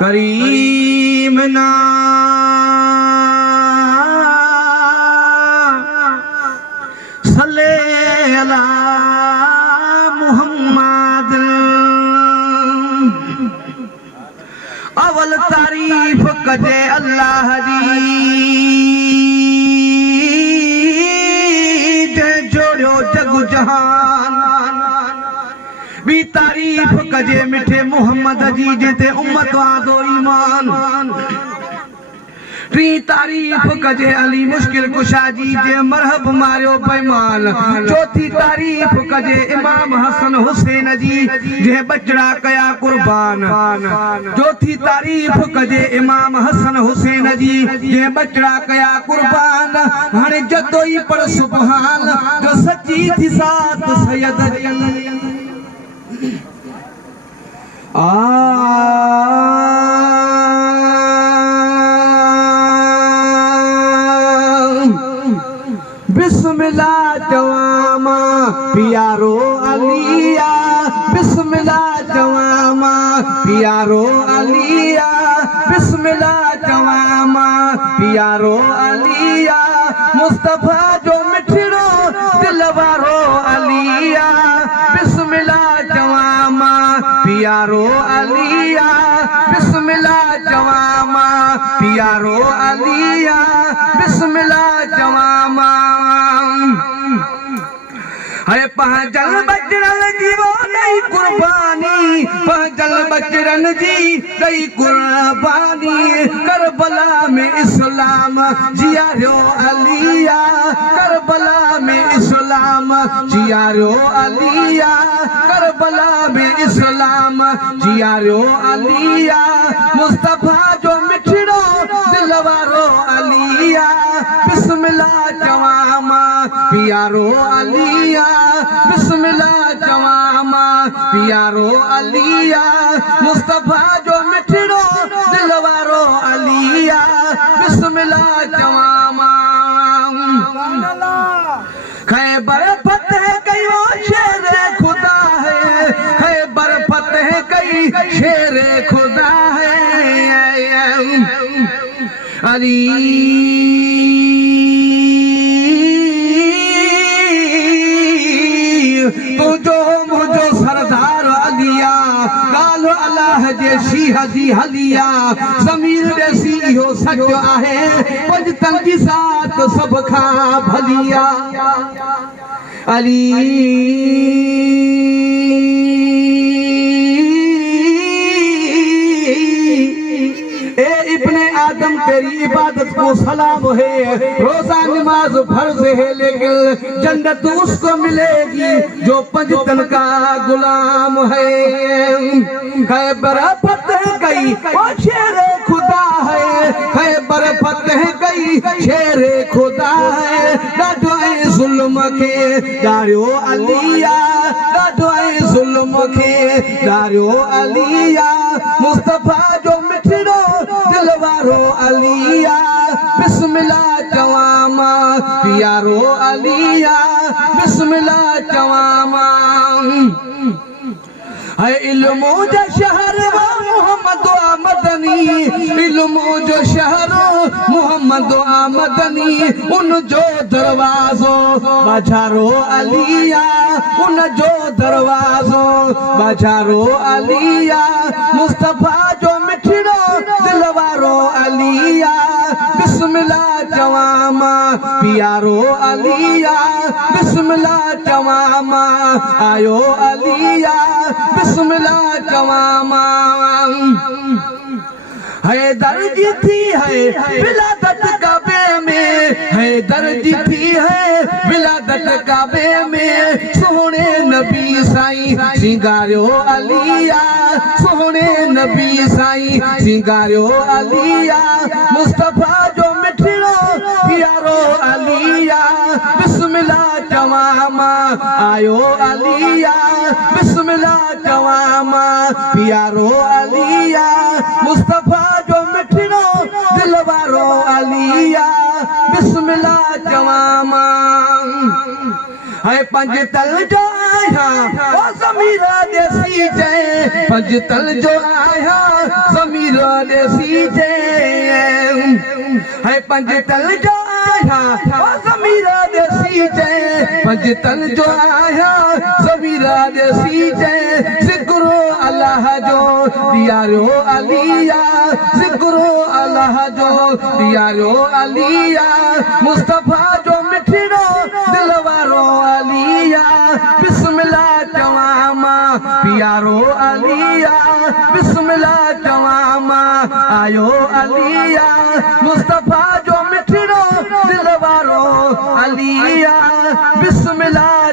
करीम ना सल्ले अला मुहम्मद। अवल तारीफ कजे अल्लाह जी जे जोड़ियो जग जहान। बी तारीफ कजे मिठे मुहम्मद जी जेते उम्मत आदो ईमान। टी तारीफ कजे अली मुश्किल कुशा जी जे मरहब मारियो पैमान। चौथी तारीफ कजे इमाम हसन हुसैन जी जे बचड़ा कया कुर्बान। चौथी तारीफ कजे इमाम हसन हुसैन जी जे बचड़ा कया कुर्बान। हाणे जतो ही पढ़ सुभान जो सच्ची थी साथ सैयद बिस्मिल्लाह जवामा प्यारो अलिया। बिस्मिल्लाह जवामा प्यारो अलिया। बिस्मिल्लाह जवामा प्यारो अलिया। मुस्तफा जो मिठड़ो दिल वारो अलिया। बिस्मिल्लाह जवामा प्यारो अलिया। बिस्मिल्लाह जवामा प्यारो अलिया। बिस्मिल्लाह जवामा है पहचल बजरंग जी वो दई कुर्बानी। पहचल बजरंग जी दई कुर्बानी। करबला में इस्लाम जियारो अलिया। करबला में इस्लाम जियारो अलिया। करबला में इस्लाम जियारो अलिया। मुस्तफा जो मिठड़ो दिल वारो अलिया। बिस्मिल्लाह जवामा प्यारो अलिया। बिस्मिल्लाह जवामा प्यारो अलिया। मुस्तफा जो मिठड़ो दिल वारो अलिया। बिस्मिल्लाह जवामा खैबर फतेह कई वो शेर खुदा है। खैबर फतेह कई शेर खुदा है। अली तू जो मुझो सरदार अलिया। गाल अल्लाह जे शीह जी हलिया। ज़मीर देसी इहो सचो आहे पंज तंगी साथ सब खां भलिया। अली ए इब्ने आदम तेरी इबादत को सलाम है। रोजा नमाज फर्ज है लेकिन जन्नत उसको मिलेगी जो पंजतन का गुलाम है। खैबर फतेह कई वो शेर खुदा है। खैबर फतेह कई शेर खुदा है। ॾाढो ज़ुल्म खे ॾारियो अलिया। ॾाढो ज़ुल्म खे ॾारियो अलिया। मुस्तफा जो मिठड़ो दिल वारो अलिया। बिस्मिल्लाह जवामा प्यारो अलिया। बिस्मिल्लाह जवामा है इल्मो जो शहर वो मोहम्मद आमदनी। इल्मो जो शहर मोहम्मद आमदनी। उन जो दरवाजो बाजारो अलिया। उन जो दरवाजो बाजारो अलिया। मुस्तफा जो मिठड़ो दिल वारो अलिया। बिस्मिल्लाह जवामा प्यारो अलिया। बिस्मिल्लाह जवामा आयो अलिया। बिस्मिल्लाह जवामा हैदर जी थी है विलादत काबे में। हैदर जी थी है विलादत काबे में। सोने नबी साईं सिंगारियो अलिया। सोने नबी साईं सिंगारियो अलिया। मुस्तफा जो मिठड़ो प्यारो अलिया। बिस्मिल्लाह जवामा आयो अलिया। बिस्मिल्लाह जवामा प्यारो अलिया। मुस्तफा जो मिठड़ो दिल वारो अलिया। बिस्मिल्लाह जवामा है पंज तल जो आया ओ ज़मीरा देसी जे पंज तल जो आया ज़मीरा देसी जे है पंज तल जो आया ओ ज़मीरा देसी जे पंज तल जो आया ज़मीरा देसी जे ज़िक्रो अल्लाह जो दियारो अलिया ज़िक्रो अल्लाह जो दियारो अलिया मुस्तफा जो मिठड़ो दिलवारो अलिया बिस्मिल्लाह चवामा प्यारो अलिया बिस्मिल्लाह चवामा आयो अलिया मुस्तफा जो मिठड़ो दिलवारो अलिया बिस्मिल्लाह